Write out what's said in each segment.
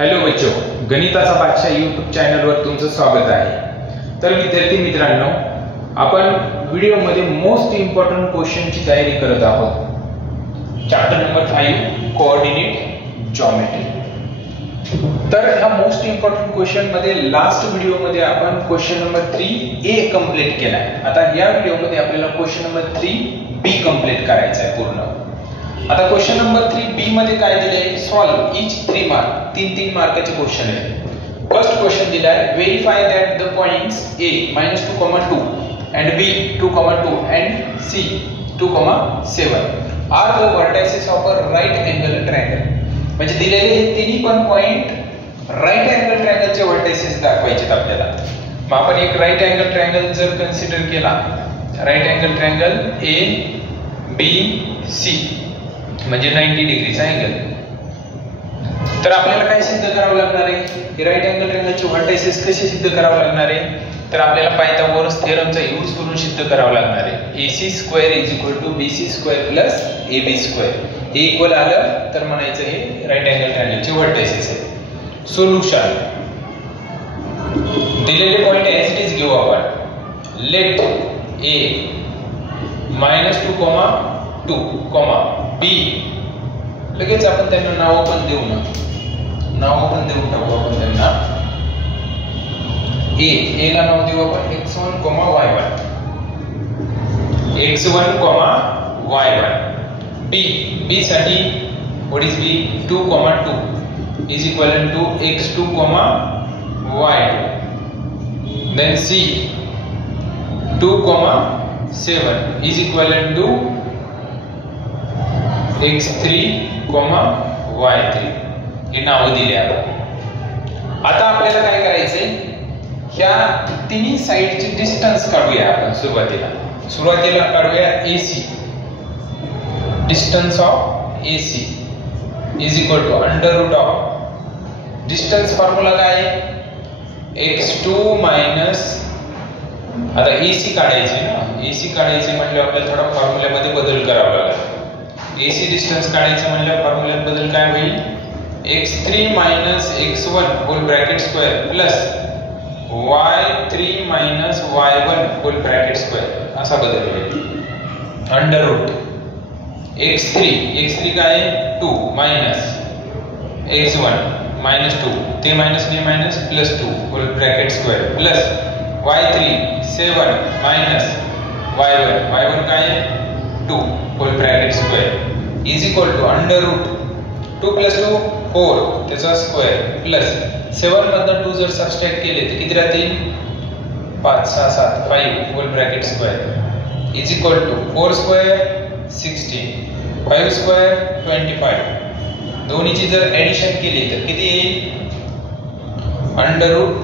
Hello बच्चो, गणिताचा बादशाह यूट्यूब चॅनलवर तुमचं स्वागत आहे। तर विद्यार्थी मित्रांनो, आपण व्हिडिओमध्ये मोस्ट इम्पॉर्टंट क्वेश्चनची तयारी करत आहोत। Chapter number 5 coordinate geometry. तर ह्या मोस्ट इम्पॉर्टंट क्वेश्चन मध्ये लास्ट व्हिडिओमध्ये आपण क्वेश्चन नंबर 3A कंप्लीट केलाय। आता या व्हिडिओमध्ये आपल्याला क्वेश्चन नंबर 3B कंप्लीट करायचा आहे पूर्ण। आता क्वेश्चन नंबर 3B मध्ये काय दिले? सॉल्व इच 3 मार्क, 3 मार्काचे क्वेश्चन आहे। फर्स्ट क्वेश्चन दिलाय, verify that the points A -2, 2 and B 2, 2 and C 2, 7 are the vertices of a right angle triangle. म्हणजे दिलेले हे तिन्ही पण पॉइंट राइट एंगल ट्रायंगलचे व्हर्टायसेस दाखवायचे आपल्याला। मग आपण एक राइट एंगल ट्रायंगल जर कन्सिडर केला, right angle triangle A B C म्हणजे 90 डिग्रीचा अँगल, तर आपल्याला काय सिद्ध करावं लागणार आहे? की राइट एंगल ट्रायंगलचे व्हर्टायसेस कसे सिद्ध करावं लागणार आहे? तर आपल्याला पायथागोरस थेरमचा यूज करून सिद्ध करावं लागणार आहे। AC² = BC² + AB²। हे इक्वल आलं तर म्हणायचं हे राइट एंगल ट्रायंगलचे व्हर्टायसेस आहे। सोल्युशन, दिलेले पॉइंट ऍज इट इज घेऊ आपण। लेट A -2, 2, B, लगेच आपण त्यांना नाव पण देऊ ना, नाव पण देऊन टाकू आपण त्यांना। A ला नाव देऊ आपण x1, y1, x1, y1। B साठी what is B? 2, 2 is equal to x2, y2। Then C 2, 7 is equal to x3, y3। हे नाव दिले आपण। आता आपल्याला काय करायचंय? ह्या तिन्ही साइडची डिस्टन्स काढूया आपण। सुरुवातीला काढूया AC, distance of AC is equal to under root of distance formula काय आहे? x2 मायनस, आता AC काढायचे ना, AC काढायचे म्हणजे आपल्याला थोडा फॉर्म्युल्यामध्ये बदल करावा लागेल। AC डिस्टन्स काढायचं म्हणजे फॉर्म्युल्यात बदल काय होईल? x3 - x1 whole bracket square plus y3 - y1 whole bracket square असा बदल होईल। अंडर रूट x3 काय आहे? 2 मायनस x1 -2, ते मायनस ने minus plus 2 whole bracket square plus y3 7 minus y1 काय आहे? 2 whole bracket square is equal to under root 2 + 2 4 त्याचा स्क्वेअर प्लस 7 मधून 2 जर सबट्रॅक्ट केले तर किती राहतील? 5, 6, 7 5 whole bracket square is equal to 4 square 16 5 square 25। दोन्हीची जर ऍडिशन केली तर किती येईल? अंडर रूट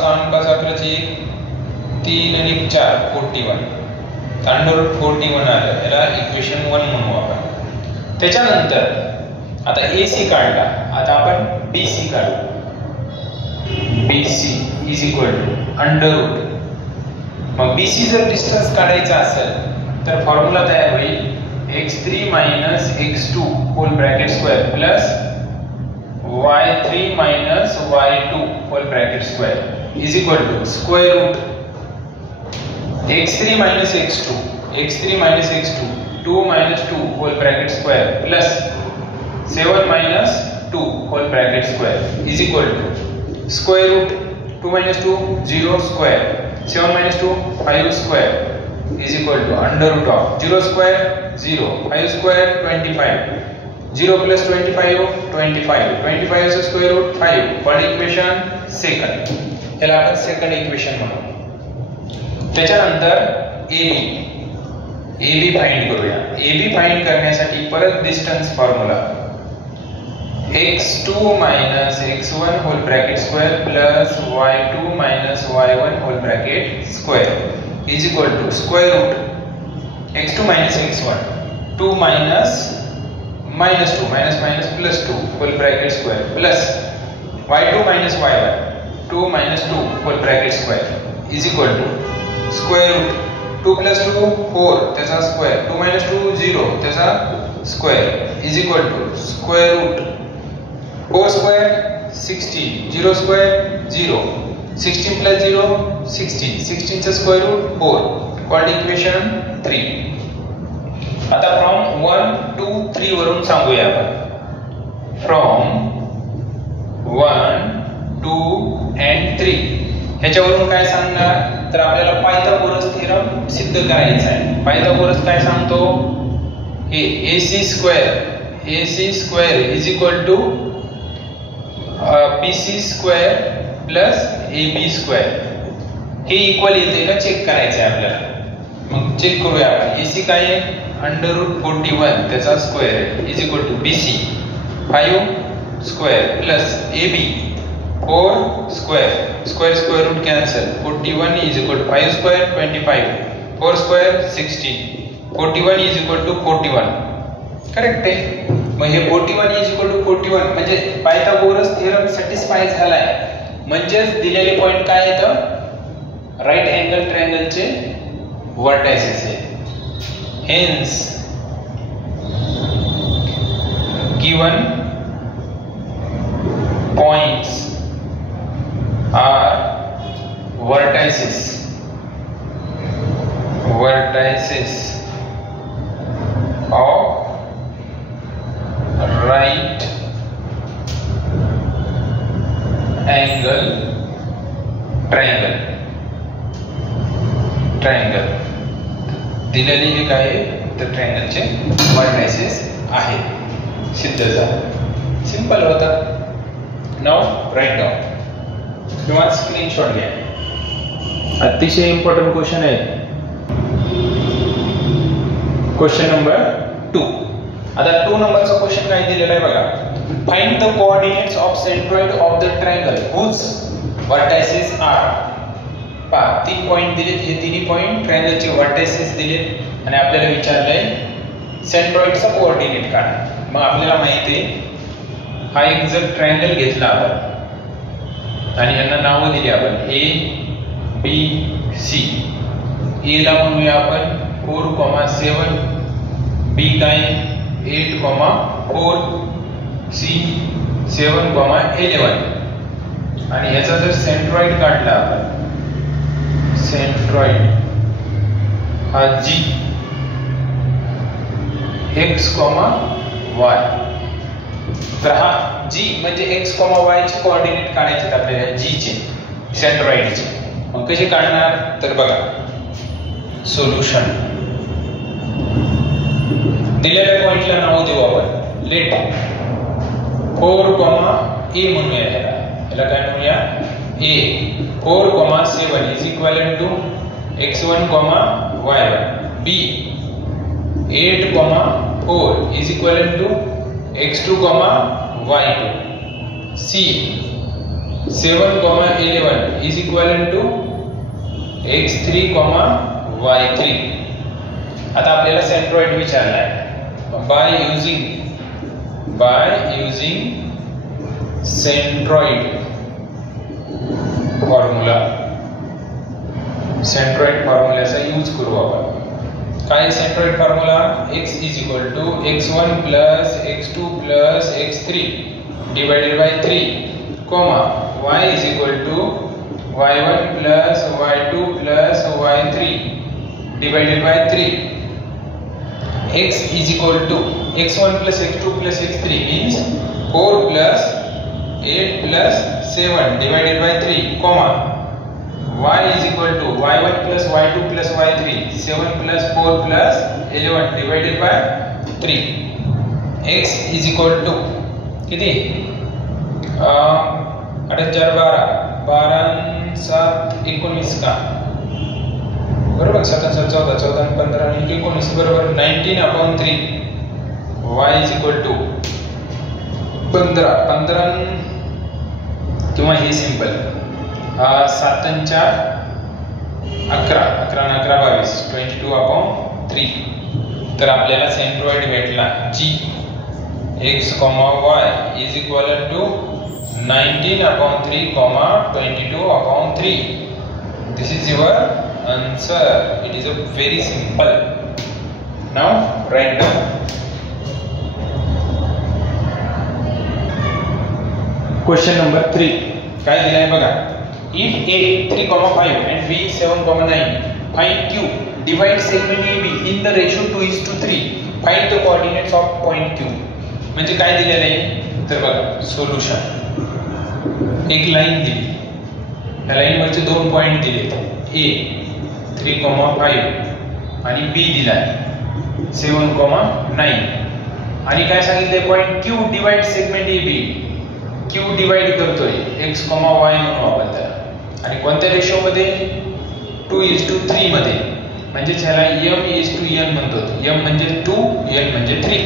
7 + 11 3 आणि 4 41, अंडर रूट 41 आलं। याला इक्वेशन 1 म्हणू आपण। त्याच्यानंतर आता AC काढला, आता आपण BC काढू। BC is equal to under root, मग BC जर डिस्टन्स काढायचा असेल तर फॉर्म्युला तयार होईल x3 - x2 whole bracket square plus y3 - y2 whole bracket square is equal to square root x3 - x2 2 - 2 whole bracket square plus 7 - 2 whole bracket square is equal to square root 2 - 2 0 square 7 - 2 5 square is equal to under root of 0 square 0 5 square 25 0 + 25 25 चा square route 5। पण equation second, याला आपण second equation म्हणू। त्याच्यानंतर AB find करूया। AB find करण्यासाठी परत distance formula x2 - x1 whole bracket square plus y2 - y1 whole bracket square is equal to square root x2 - x1 2 - plus 2 whole bracket square plus y2 - y1 2 - 2 whole bracket square is equal to square root 2 + 2 4 त्याचा square 2 - 2 0 त्याचा square is equal to square root 4 square 16, 0 square 0, 16 plus 0 16, 16 चा square root 4, called equation 3. आता from 1 2 3 वरून सांगूया आपण. from 1 2 and 3 ह्याच्यावरून काय सांगणार तर आपल्याला पायथागोरस थेरम सिद्ध करायचा आहे. पायथागोरस काय सांगतो हे AC square is equal to BC square plus AB square हे इक्वल येते का चेक करायचं आहे आपल्याला. मग चेक करूया आपण. AC काय आहे √41 त्याचा square is equal to BC 5 square plus AB 4 square square root cancel 41 is equal to 5 square 25 4 square 16 41 is equal to 41 correct आहे. मग हे 41 इज इक्वल टू 41 म्हणजे पायथागोरस थेरम सॅटिस्फाय झालाय. म्हणजेच दिलेले पॉइंट काय येतं राईट अँगल ट्रायंगलचे व्हर्टायसेस आहे. Hence given points are vertices of right angle triangle दिलेली हे काय तर ट्रायंगलचे व्हर्टायसेस आहेत. सिद्ध झालं. सिंपल होता. नाउ राईट डाउन किंवा स्क्रीनशॉट घ्या. अतिशय इम्पॉर्टंट क्वेश्चन आहे. Question number 2. आता 2 नंबरचा क्वेश्चन काय दिलेला आहे बघा. Find the coordinates of centroid of the triangle whose vertices are. पहा 3 पॉइंट दिलेत. हे तिन्ही पॉइंट ट्रायंगलचे व्हर्टायसेस दिलेत आणि आपल्याला विचारलंय सेंट्रॉइडचा कोऑर्डिनेट काढा. मग आपल्याला माहिती आहे हा एक जर ट्रायंगल घेतला आपण आणि यांना नावं दिली आपण A B C. A ला म्हणूया आपण 4,7 B काय 8,4 C 7,11 आणि ह्याचा जर सेंट्रॉइड काढला आपण सेंट्रॉइड हा G X, Y. तर हा G म्हणजे X, Y चे कोऑर्डिनेट काढायचे आपल्याला G चे सेंट्रॉइडचे. मग कसे काढणार तर बघा सोल्युशन. दिलेल्या पॉइंटला नाव देऊ आपण. लेट 4, A म्हणूया याला काय म्हणूया A 4,7 is equivalent to x1, y1. B 8,4 is equivalent to x2, y2. C 7,11 is equivalent to x3, y3. आता आपल्याला सेंट्रॉइड विचारला आहे. बाय युजिंग सेंट्रॉइड फॉर्म्युलाचा यूज करू आपण. काय centroid formula x is equal to x1 plus x2 plus x3 divided by 3, y is equal to y1 plus y2 plus y3 divided by 3. X is equal to x1 plus x2 plus x3 means 4 plus 8 plus 7 divided by 3, y is equal to y1 plus y2 plus y3 7 plus 4 plus 11 divided by 3. X is equal to किती 8 4 12 12 7 19 का बरोबर 7 7 14 14 15 आणि 19 बरोबर 19/3. y is equal to 15 किंवा हे simple 7 and 4 11 11 and 11 22 22/3. तर आपल्याला centroid भेटला G x, y is equal to 19/3, 22/3. This is your answer. It is a very simple. Now write down. Question number 3 काय दिलाय बघा. If A 3,5 and B 7,9 find Q divide segment AB in the ratio 2:3 find the coordinates of point Q. म्हणजे काय दिलेलं आहे तर बघा solution. एक लाईन दिली, या लाईन वरचे दोन पॉइंट दिले A 3,5 आणि B दिलाय 7,9 आणि काय सांगितले point Q divide segment AB. Q divide करतोय x, y म्हणून आपण त्याला आणि कोणत्या रेशो मध्ये 2:3 मध्ये म्हणजे ह्याला m:n म्हणतो. m म्हणजे 2 n म्हणजे 3.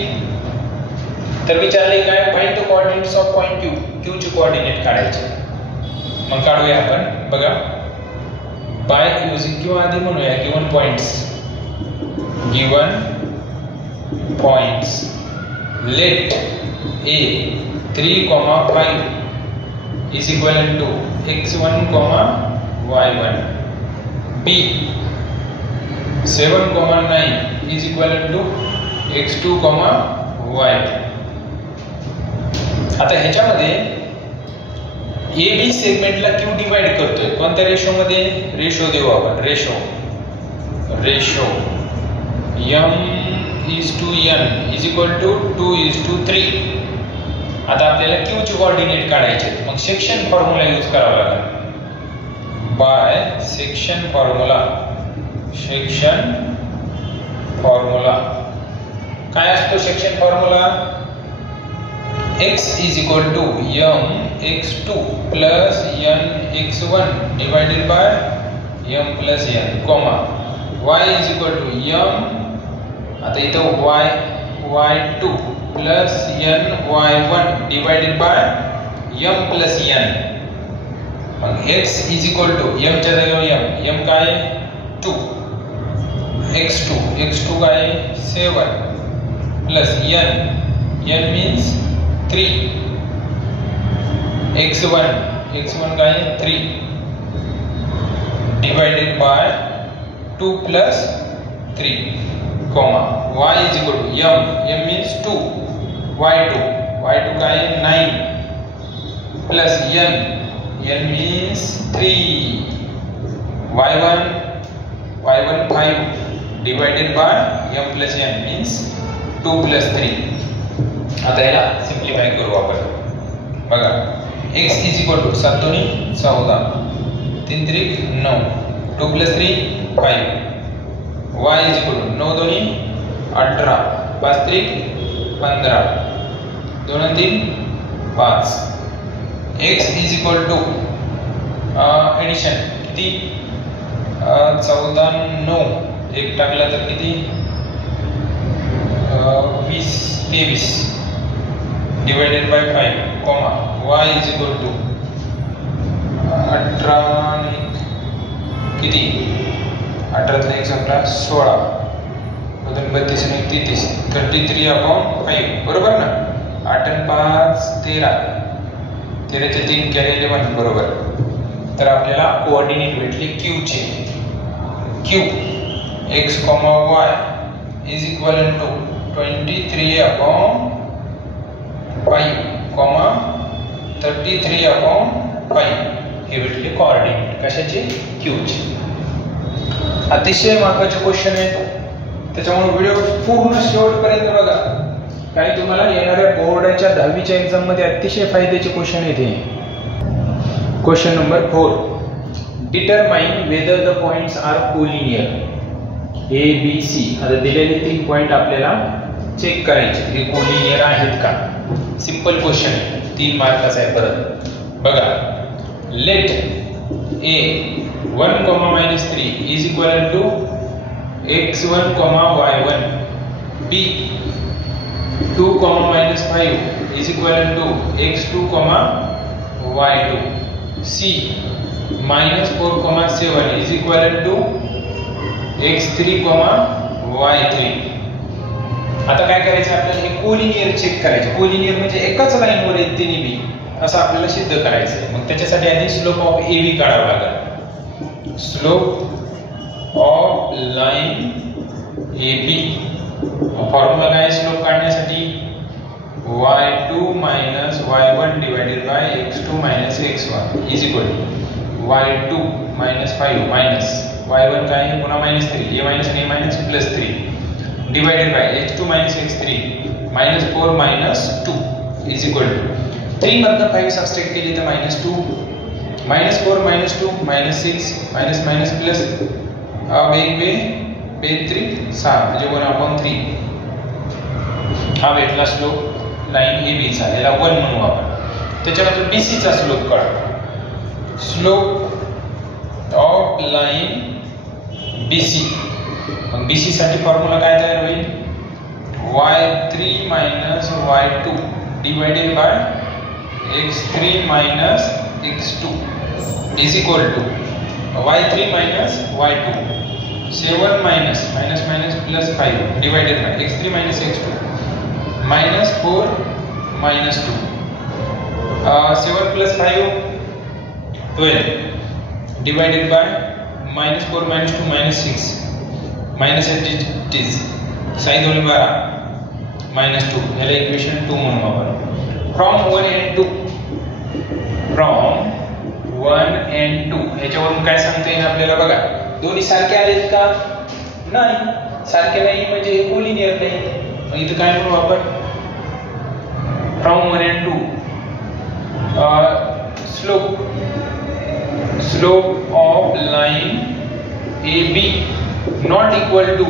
तर विचारले काय find the coordinates of point Q. Q चे कोऑर्डिनेट काढायचे. मग काढूया आपण बघा बाय यूजिंग किंवा आधी म्हणूया given points let A 3,5 is equivalent to x1, y1. B 7,9 is equivalent to x2, y2. आता ह्याच्यामध्ये AB सेगमेंटला Q डिवाइड करतोय कोणत्या रेशो मध्ये. रेशो देऊ आपण ratio m:n is equal to 2:3. आता आपल्याला Q चे कोऑर्डिनेट काढायचे. मग सेक्शन फॉर्म्युला यूज करावा लागेल. बाय सेक्शन फॉर्म्युला काय असतो section formula. x is equal to mx2 plus nx1 divided by m plus n, y is equal to m आता इथं y2 plus ny1 divided by m plus n. मग x is equal to m च्या जागेवर m काय 2 x2 काय 7 plus n means 3 x1 काय 3 divided by 2 plus 3 y is equal to m means 2 y2 काय 9 plus n means 3 y1 5 divided by m plus n means 2 plus 3. आता याला सिंप्लिफाय करू आपण बघा. x is equal to 7 2 14 3 3 9 2 plus 3 5. y is equal to 9 2 18 5 3 15 2 3 5. x is equal to addition किती 14 9 एक टाकला तर किती 20 23 divided by 5 y is equal to 18 किती 18 ला 1 संपला 16 32 आणि 33 33/5 बरोबर ना. 8 आणि 5 13 13 चे 3 कॅरी 11 बरोबर. तर आपल्याला कोऑर्डिनेट भेटले Q चे. Q x, y is equivalent to 23/5 33/5 हे भेटले कोऑर्डिनेट कशाचे Q चे. अतिशय महत्त्वाचे क्वेश्चन आहेत त्याच्यामुळे व्हिडिओ पूर्ण शेवटपर्यंत बघा. काही तुम्हाला येणाऱ्या बोर्डाच्या 10वीच्या एक्झाम मध्ये अतिशय फायद्याचे क्वेश्चन आहेत हे. Question number 4 determine whether the points are collinear A B C. आता दिलेले 3 पॉइंट आपल्याला चेक करायचे हे कोलिनियर आहेत का. सिंपल क्वेश्चन 3 मार्काचा आहे. परत बघा late A 1,-3 is equal to x1, y1. B 2,-5 is equal to x2, y2. C -4,7 is equal to x3, y3. आता काय करायचं आपल्याला हे कोलिनियर चेक करायचे. कोलिनियर म्हणजे एकाच लाईनवर आहेत तिन्ही बी असं आपल्याला सिद्ध करायचं आहे. मग त्याच्यासाठी आधी स्लोप ऑफ AB काढावा लागेल. Slope of line AB formula काय स्लोप काढण्यासाठी y2 minus y1 divided by x2 minus x1 is equal to y2 minus 5 minus y1 काय आहे पुन्हा minus 3 a minus and a minus plus 3 divided by x2 minus x3 minus 4 minus 2 is equal to 3 मधनं 5 subtract केली तर minus 2 minus 4 minus 2 minus 6 minus minus plus बेग 3 6 म्हणजे 1/3 हा भेटला slope line AB चा याला 1 म्हणू आपण त्याच्यानंतर BC चा स्लोप काढू स्लोप ऑफ लाइन BC मग BC साठी फॉर्म्युला काय तयार होईल y3 minus y2 divided by x3 minus x2 is equal to y3 minus y2 7 minus plus 5 divided by x3 minus x2 minus 4 minus 2 7 plus 5 12 divided by minus 4 minus 2 minus 6 minus it is side दोन्ही 12 minus 2 याला equation 2 म्हणू आपण from 1 and 2 from 1 and 2 ह्याच्यावरून काय सांगता येईल आपल्याला बघा दोन्ही सारखे आलेत का नाही सारखे नाही म्हणजे हे कोलिनियर नाही मग इथं काय म्हणू आपण from 1 and 2 slope of line AB not equal to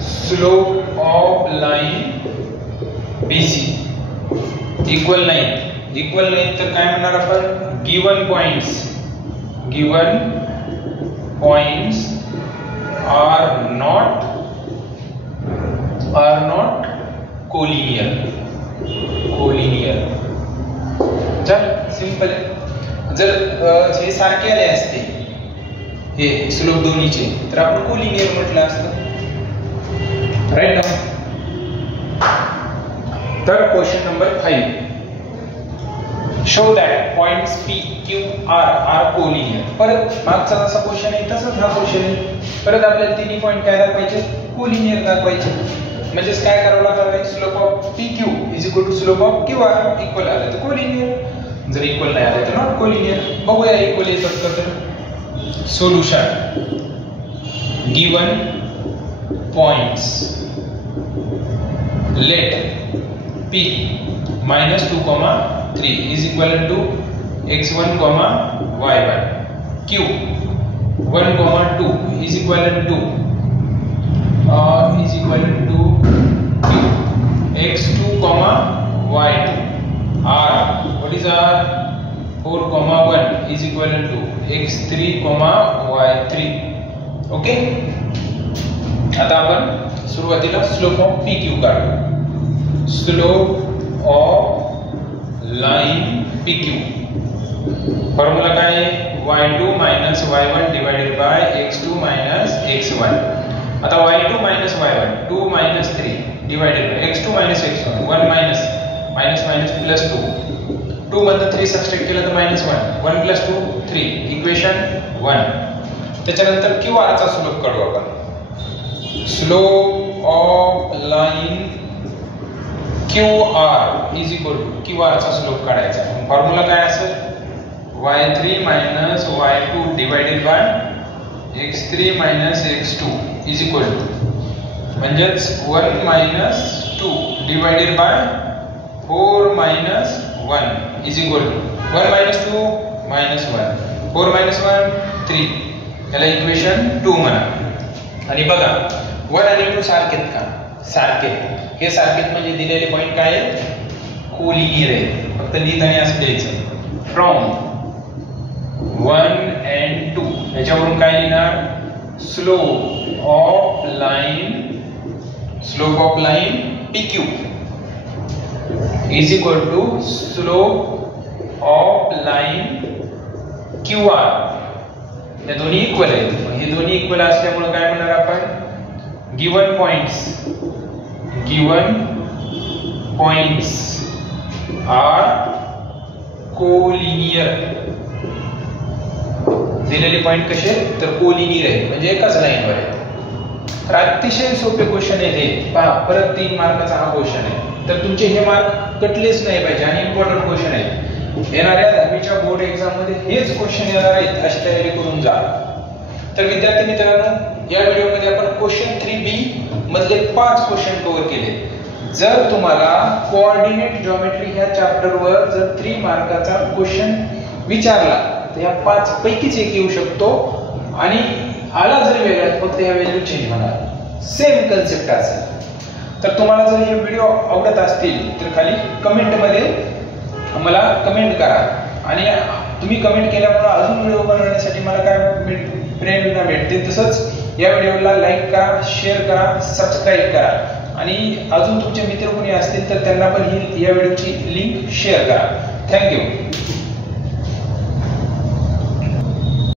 slope of line BC equal नाही तर काय म्हणणार आपण given points are not collinear चल सिंपल जर हे सारखे आले असते हे स्लोप दोन्हीचे तर आपण कोलिनियर म्हटलं असतं राईट ना तर question number 5 show that points P, Q, R are collinear परत मागचा जसा क्वेश्चन आहे तसाच हा क्वेश्चन आहे परत आपल्याला तिन्ही पॉइंट काय दाखवायचे कोलिनियर दाखवायचे म्हणजे काय करावं लागणार slope of PQ is equal to slope of QR equal आलं तर कोलिनियर जर इक्वल नाही आलं तर नॉट कोलिनियर बघूया इक्वल येतात का तर solution given points let P minus 2 comma 3 is equal to x1 comma y1 q 1 comma 2 is equal to q x2 comma y2 r what is r 4 comma 1 is equal to x3 comma y3 okay आता आपण सुरुवातीला slope of pq काढू slope of line PQ formula काय आहे y2 minus y1 divided by x2 minus x1 आता y2 minus y1 2 minus 3 divided by x2 minus x1 1 minus plus 2 2 मध्ये 3 subtract केलं तर -1 1 plus 2 3 इक्वेशन 1 त्याच्यानंतर QR चा slope काढू आपण slope of line QR is equal to QR चा slope काढायचा फॉर्म्युला काय असेल y3 minus y2 divided by x3 minus x2 is equal to म्हणजेच 1 minus 2 divided by 4 minus 1 is equal to 1 minus 2 minus 1 4 minus 1 3 याला equation 2 म्हणा आणि बघा 1 आणि 2 सारखेत का सारखे हे सारखेत म्हणजे दिलेले पॉइंट काय आहेत कोलिनियर आहेत फक्त लिहिताना असं द्यायचं फ्रॉम 1 and 2 याच्यावरून काय लिहिणार slope of line PQ is equal to slope of line QR हे दोन्ही इक्वल आहेत हे दोन्ही इक्वल असल्यामुळे काय म्हणणार आपण गिवन पॉइंट्स आर कोलिनियर दिलेले पॉइंट कसे तर कोलिनियर आहेत म्हणजे एकाच लाईनवर आहेत तर अतिशय सोपे क्वेश्चन आहे हे पहा परत 3 मार्काचा हा क्वेश्चन आहे तर तुमचे हे मार्क कटलेच नाही पाहिजे आणि इम्पॉर्टंट क्वेश्चन आहेत येणाऱ्या 10वीच्या बोर्ड एक्झाम मध्ये हेच क्वेश्चन येणार आहेत अशी तयारी करून जा। तर विद्यार्थी मित्रांनो या व्हिडिओमध्ये आपण क्वेश्चन 3B मधले 5 क्वेश्चन कव्हर केले। जर तुम्हाला कोऑर्डिनेट जॉमेट्री ह्या चॅप्टर वर जर 3 मार्काचा क्वेश्चन विचारला तर या 5 पैकीच एक येऊ शकतो आणि आला जर वेगळा फक्त या व्हॅल्यू चेंज होणार सेम कन्सेप्ट असेल। तर तुम्हाला जर हे व्हिडिओ आवडत असतील तर खाली कमेंट मध्ये मला कमेंट करा आणि तुम्ही कमेंट केल्यामुळे अजून व्हिडिओ बनवण्यासाठी मला काय प्रेरणा भेटते। तसंच या व्हिडिओला लाईक करा, शेअर करा, सबस्क्राईब करा आणि अजून तुमचे मित्र कोणी असतील तर त्यांना पण ही या व्हिडिओची लिंक शेअर करा। थँक्यू।